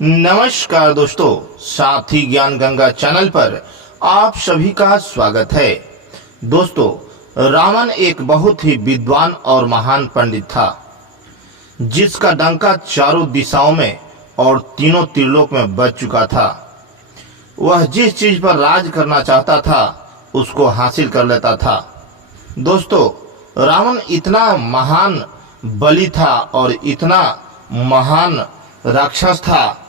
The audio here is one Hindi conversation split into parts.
नमस्कार दोस्तों, साथी ज्ञान गंगा चैनल पर आप सभी का स्वागत है। दोस्तों, रावण एक बहुत ही विद्वान और महान पंडित था, जिसका डंका चारों दिशाओं में और तीनों त्रिलोक में बज चुका था। वह जिस चीज पर राज करना चाहता था उसको हासिल कर लेता था। दोस्तों, रावण इतना महान बलि था और इतना महान राक्षस था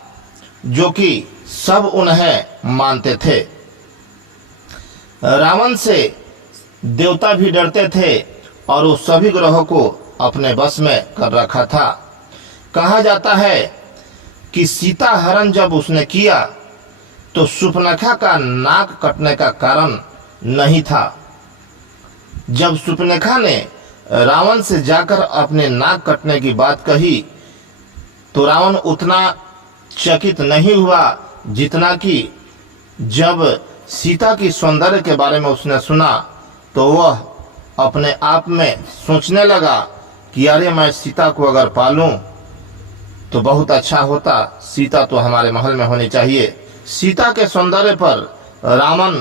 जो कि सब उन्हें मानते थे। रावण से देवता भी डरते थे और वो सभी ग्रहों को अपने बस में कर रखा था। कहा जाता है कि सीता हरण जब उसने किया तो शूर्पणखा का नाक कटने का कारण नहीं था। जब शूर्पणखा ने रावण से जाकर अपने नाक कटने की बात कही तो रावण उतना चकित नहीं हुआ जितना कि जब सीता की सौंदर्य के बारे में उसने सुना तो वह अपने आप में सोचने लगा कि अरे, मैं सीता को अगर पालूं तो बहुत अच्छा होता। सीता तो हमारे महल में होनी चाहिए। सीता के सौंदर्य पर रावण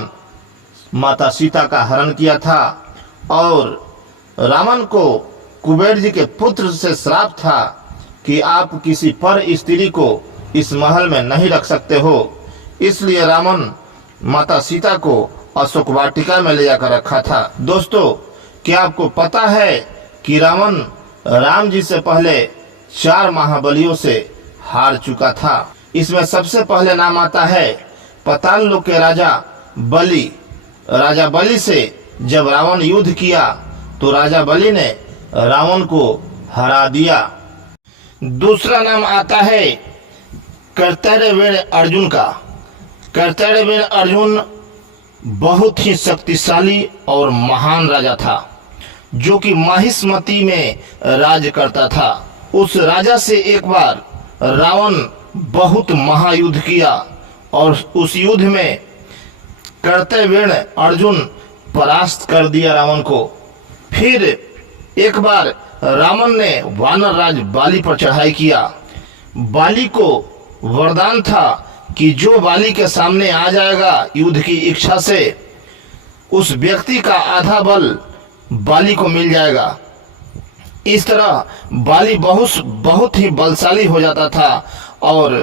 माता सीता का हरण किया था और रावण को कुबेर जी के पुत्र से श्राप था कि आप किसी पर स्त्री को इस महल में नहीं रख सकते हो। इसलिए रावण माता सीता को अशोक वाटिका में ले जाकर रखा था। दोस्तों, क्या आपको पता है कि रावण राम जी से पहले 4 महाबलियों से हार चुका था। इसमें सबसे पहले नाम आता है पाताल लोक के राजा बलि। राजा बलि से जब रावण युद्ध किया तो राजा बलि ने रावण को हरा दिया। दूसरा नाम आता है कर्तव्यवीर अर्जुन का। कर्तव्यवीर अर्जुन बहुत ही शक्तिशाली और महान राजा था जो कि माहिष्मती में राज करता था। उस राजा से एक बार रावण बहुत महायुद्ध किया और उस युद्ध में कर्तव्यवीर अर्जुन परास्त कर दिया रावण को। फिर एक बार रावण ने वानर राज बाली पर चढ़ाई किया। बाली को वरदान था कि जो बाली के सामने आ जाएगा युद्ध की इच्छा से, उस व्यक्ति का आधा बल बाली को मिल जाएगा। इस तरह बाली बहुत ही बलशाली हो जाता था और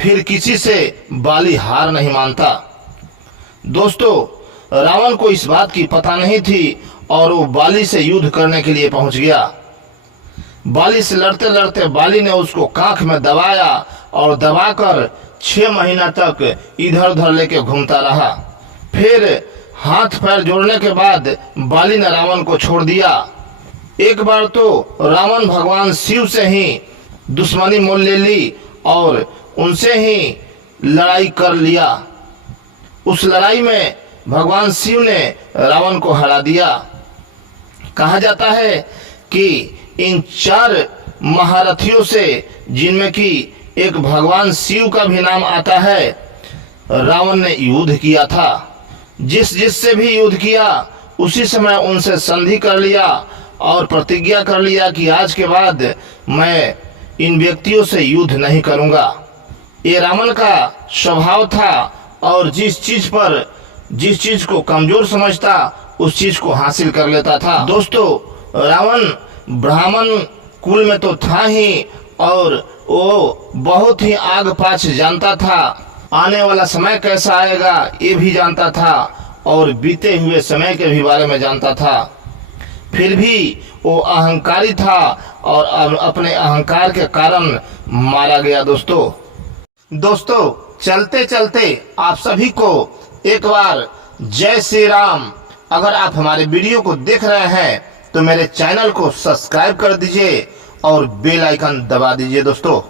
फिर किसी से बाली हार नहीं मानता। दोस्तों, रावण को इस बात की पता नहीं थी और वो बाली से युद्ध करने के लिए पहुंच गया। बाली से लड़ते लड़ते बाली ने उसको कांख में दबाया और दबाकर 6 महीना तक इधर उधर लेके घूमता रहा। फिर हाथ पैर जोड़ने के बाद बाली ने रावण को छोड़ दिया। एक बार तो रावण भगवान शिव से ही दुश्मनी मोल ले ली और उनसे ही लड़ाई कर लिया। उस लड़ाई में भगवान शिव ने रावण को हरा दिया। कहा जाता है कि इन 4 महारथियों से, जिनमें कि एक भगवान शिव का भी नाम आता है, रावण ने युद्ध किया था। जिससे भी युद्ध किया उसी समय उनसे संधि कर लिया और प्रतिज्ञा कर लिया कि आज के बाद मैं इन व्यक्तियों से युद्ध नहीं करूंगा। ये रावण का स्वभाव था और जिस चीज को कमजोर समझता उस चीज को हासिल कर लेता था। दोस्तों, रावण ब्राह्मण कुल में तो था ही और वो बहुत ही आग पाछ जानता था। आने वाला समय कैसा आएगा ये भी जानता था और बीते हुए समय के भी बारे में जानता था। फिर भी वो अहंकारी था और अपने अहंकार के कारण मारा गया। दोस्तों, चलते चलते आप सभी को एक बार जय श्री राम। अगर आप हमारे वीडियो को देख रहे हैं तो मेरे चैनल को सब्सक्राइब कर दीजिए और बेल आइकन दबा दीजिए। दोस्तों।